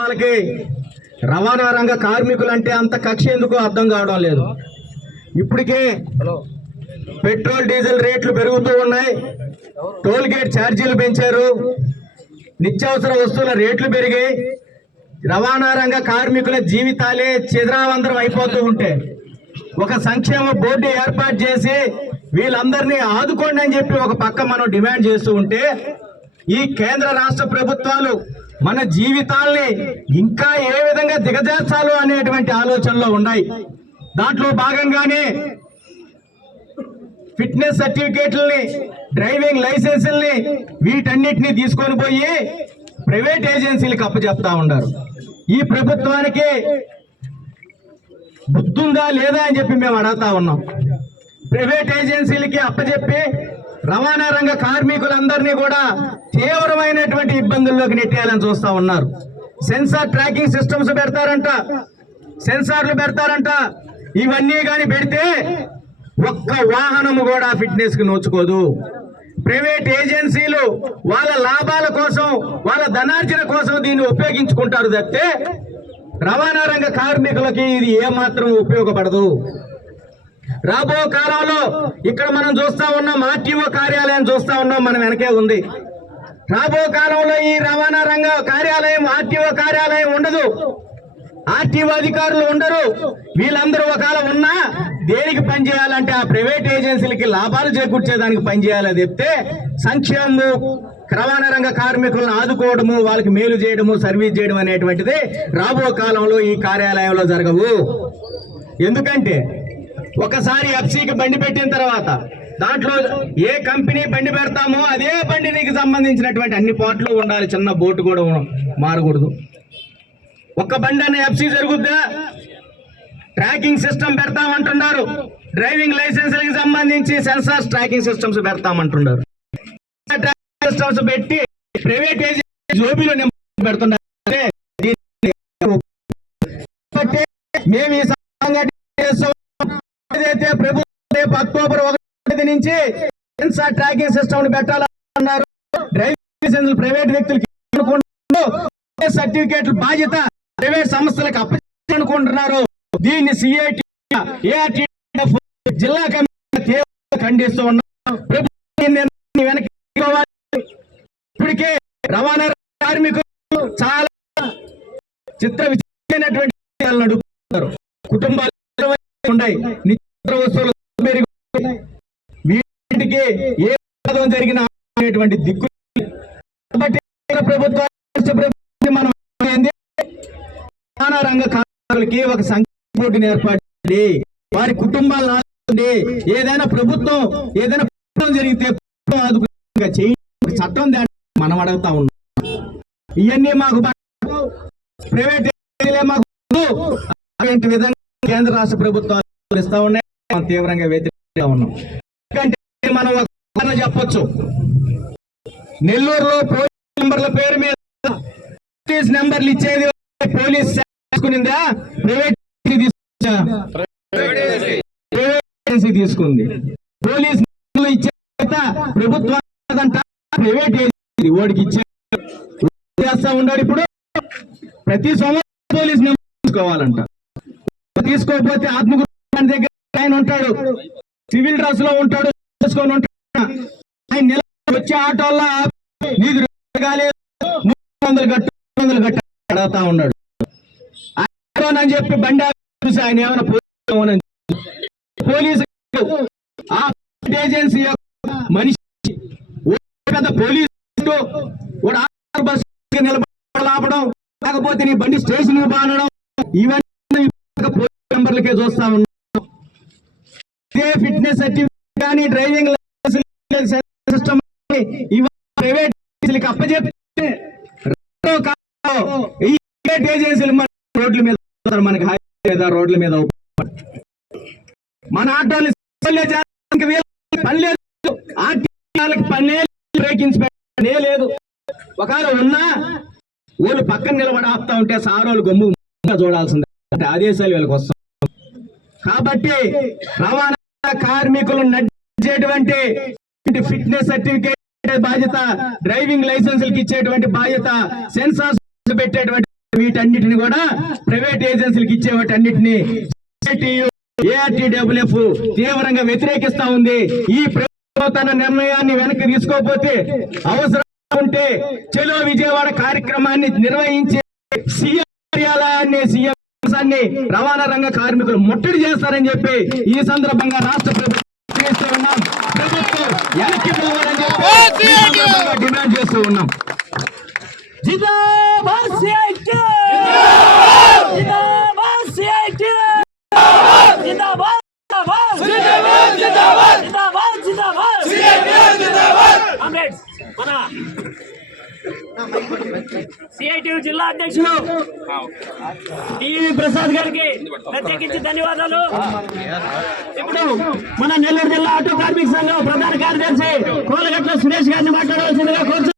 వాళ్ళకి రవాణా రంగ కార్మికులంటే అంత కక్ష ఎందుకు అర్థం కావడం లేదు. ఇప్పటికే పెట్రోల్ డీజిల్ రేట్లు పెరుగుతూ ఉన్నాయి, టోల్ గేట్ ఛార్జీలు పెంచారు, నిత్యావసర వస్తువుల రేట్లు పెరిగాయి. రవాణా రంగ కార్మికుల జీవితాలే చెదరావంతరం అయిపోతూ ఉంటే ఒక సంక్షేమ బోర్డు ఏర్పాటు చేసి వీళ్ళందరినీ ఆదుకోండి అని చెప్పి ఒక పక్క మనం డిమాండ్ చేస్తూ ఉంటే, ఈ కేంద్ర రాష్ట్ర ప్రభుత్వాలు మన జీవితాల్ని ఇంకా ఏ విధంగా దిగజార్చాలో అనేటువంటి ఆలోచనలో ఉన్నాయి. దాంట్లో భాగంగానే ఫిట్నెస్ సర్టిఫికేట్లని, డ్రైవింగ్ లైసెన్సుల్ని వీటన్నిటిని తీసుకొని పోయి ప్రైవేట్ ఏజెన్సీలకు అప్పచెప్తా ఉన్నారు. ఈ ప్రభుత్వానికి బుద్ధుందా లేదా అని చెప్పి మేము అడుగుతా ఉన్నాం. ప్రైవేట్ ఏజెన్సీలకి అప్పచెప్పి రవాణా రంగ కార్మికులందరినీ కూడా తీవ్రమైనటువంటి ఇబ్బందుల్లోకి నెట్టేయాలని చూస్తా ఉన్నారు. సెన్సార్ ట్రాకింగ్ సిస్టమ్స్ పెడతారంట, సెన్సార్లు పెడతారంట. ఇవన్నీ కానీ పెడితే ఒక్క వాహనము కూడా ఫిట్నెస్ కి నోచుకోదు. ప్రైవేట్ ఏజెన్సీలు వాళ్ళ లాభాల కోసం, వాళ్ళ ధనార్జన కోసం దీన్ని ఉపయోగించుకుంటారు తప్పితే రవాణా రంగ కార్మికులకి ఇది ఏమాత్రం ఉపయోగపడదు. రాబో కాలంలో ఇక్కడ మనం చూస్తా ఉన్నాం, ఆర్టీఓ కార్యాలయం చూస్తా ఉన్నాం, మన వెనకే ఉంది. రాబో కాలంలో ఈ రవాణా రంగ కార్యాలయం, ఆర్టీఓ కార్యాలయం ఉండదు, ఆర్టీఓ అధికారులు ఉండరు. వీళ్ళందరూ ఒకవేళ ఉన్నా దేనికి పనిచేయాలంటే ఆ ప్రైవేట్ ఏజెన్సీలకి లాభాలు చేకూర్చేదానికి పనిచేయాలి చెప్తే సంక్షేమము, రవాణా రంగ కార్మికులను ఆదుకోవడము, వాళ్ళకి మేలు చేయడము, సర్వీస్ చేయడం అనేటువంటిది రాబో కాలంలో ఈ కార్యాలయంలో జరగవు. ఎందుకంటే ఒకసారి ఎఫ్సీకి బండి పెట్టిన తర్వాత దాంట్లో ఏ కంపెనీ బండి పెడతామో అదే బండికి సంబంధించినటువంటి అన్ని పార్ట్లు ఉండాలి, చిన్న బోటు కూడా మారకూడదు. ఒక్క బండి అనే ఎఫ్సీ జరుగుద్దా? ట్రాకింగ్ సిస్టమ్ పెడతామంటున్నారు, డ్రైవింగ్ లైసెన్స్కి సంబంధించి సెన్సార్స్ ట్రాకింగ్ సిస్టమ్స్ పెడతామంటున్నారు. సిస్టమ్స్ పెట్టి ప్రైవేట్ ఏజెన్సీ జోబీలో పెడుతున్నారు. మేము ఈ ఏదైతే ప్రభుత్వం అక్టోబర్ 1 నుంచి సెన్సార్ ట్రాకింగ్ సిస్టమ్ పెట్టాలన్నారు. డ్రైవింగ్ లైసెన్స్ ప్రైవేట్ వ్యక్తులకి సర్టిఫికేట్ల బాధ్యత ప్రైవేట్ సంస్థలకు అప్పచెప్పుకుంటున్నారు. దీన్ని సిఐటి, ఏఆర్టీఎఫ్, జిల్లా కమిటీ ఖండిస్తూ ఉన్నారు. ప్రభుత్వం వెనక్కి ఇప్పటికే రవాణా కార్మికులు చాలా చిత్ర విచిత్రమైనటువంటి నడుపుతున్నారు. కుటుంబాలు ఉన్నాయి, నిత్య వస్తువులు వీటికి ఏ ప్రమాదం జరిగినా అనేటువంటి దిక్కు. కాబట్టి ప్రభుత్వం మనం రవాణా రంగ కార్మికులకి ఒక సంక్షేమ బోర్డుని ఏర్పాటు చేయండి, వారి కుటుంబాలను ఆదుకోండి. ఏదైనా ప్రభుత్వం జరిగితే చేయండి, చట్టం దాన్ని మనం అడుగుతా ఉన్నాం. ఇవన్నీ మాకు ప్రైవేట్ మాకు విధంగా కేంద్ర రాష్ట్ర ప్రభుత్వాలు ఇస్తా ఉన్నాయి, మనం తీవ్రంగా వ్యతిరేకంగా ఉన్నాం. ఎందుకంటే మనం ఒక చెప్పొచ్చు, నెల్లూరులో పోలీస్ నెంబర్ల పేరు మీద పోలీస్ నెంబర్లు ఇచ్చేది పోలీస్ తీసుకునిందా? ప్రైవేట్ తీసుకుంది. పోలీస్ ఇచ్చే ప్రభుత్వం ప్రైవేట్ ఏజెన్సీ ఓడికి ఇచ్చే చేస్తా ఉన్నాడు. ఇప్పుడు ప్రతి సంవత్సరం పోలీస్ నెంబర్ తీసుకోవాలంట. తీసుకోకపోతే ఆత్మగురు దగ్గర ఆయన ఉంటాడు, సివిల్ డ్రెస్ లో ఉంటాడు, చేసుకొని ఉంటాడు. ఆయన నెల వచ్చే ఆటోల్లో నీది 300 గట్టు అడుగుతా ఉన్నాడు. అని చెప్పి బండి చూసి ఆయన ఏమైనా పోలీసు ఏజెన్సీ మనిషి పెద్ద పోలీసు బస్సు నిలబడడం, కాకపోతే నీ బండి స్టేషన్ బానడం, ఇవన్నీ నెంబర్లకే చూస్తా ఉన్నాం. ఇదే ఫిట్నెస్ సర్టిఫికేట్ కానీ, డ్రైవింగ్ లైసెన్స్ సిస్టమ్ ప్రైవేట్ అప్పచెప్తే ఏజెన్సీలు రోడ్ల మీద మనకి హైవే రోడ్ల మీద మన ఆటోలు పని లేదు, ఆర్టీఓకి పని బ్రేకింగ్స్ పనే లేదు. ఒకవేళ ఉన్నా వాళ్ళు పక్కన నిలబడి ఆపుతా ఉంటే సారోళ్ళు గమ్ము చూడాల్సిందే, ఆదేశాలు వీళ్ళకి వస్తాం. కాబట్టి రవాణా కార్మికులు నడిచేటువంటి ఫిట్నెస్ సర్టిఫికేట్ బాధ్యత, డ్రైవింగ్ లైసెన్సులకి ఇచ్చేటువంటి బాధ్యత, సెన్సార్స్ పెట్టేటువంటి వీటన్నిటిని కూడా ప్రైవేట్ ఏజెన్సీలకు ఇచ్చే వాటన్నిటిని ARTWF తీవ్రంగా వ్యతిరేకిస్తా ఉంది. ఈ ప్రభుత్వం తన నిర్ణయాన్ని వెనక్కి తీసుకోకపోతే అవసరం ఉంటే చలో విజయవాడ కార్యక్రమాన్ని నిర్వహించే సీఎం కార్యాలయాన్ని రవాణా రంగ కార్మికులు ముట్టడి చేస్తారని చెప్పి ఈ సందర్భంగా రాష్ట్ర ప్రభుత్వం చేస్తూ ఉన్నాం. ప్రభుత్వం వెనక్కి పోవాలని చెప్పి ఈ సందర్భంగా డిమాండ్ చేస్తూ ఉన్నాం. జిందాబాద్ సిఐటి జిందాబాద్ సిఐటి జిందాబాద్ జిందాబాద్ జిందాబాద్ జిందాబాద్ జిందాబాద్ సిఐటి జిందాబాద్ కామ్రేడ్స్ మన సిఐటి జిల్లా అధ్యక్షులు టీవీ ప్రసాద్ గారికి ప్రత్యేకించి ధన్యవాదాలు. ఇప్పుడు మన నెల్లూరు జిల్లా ఆటో కార్మిక సంఘం ప్రధాన కార్యదర్శి కోలగట్ల సురేష్ గారిని మాట్లాడవలసిందిగా కోరుతున్నాను.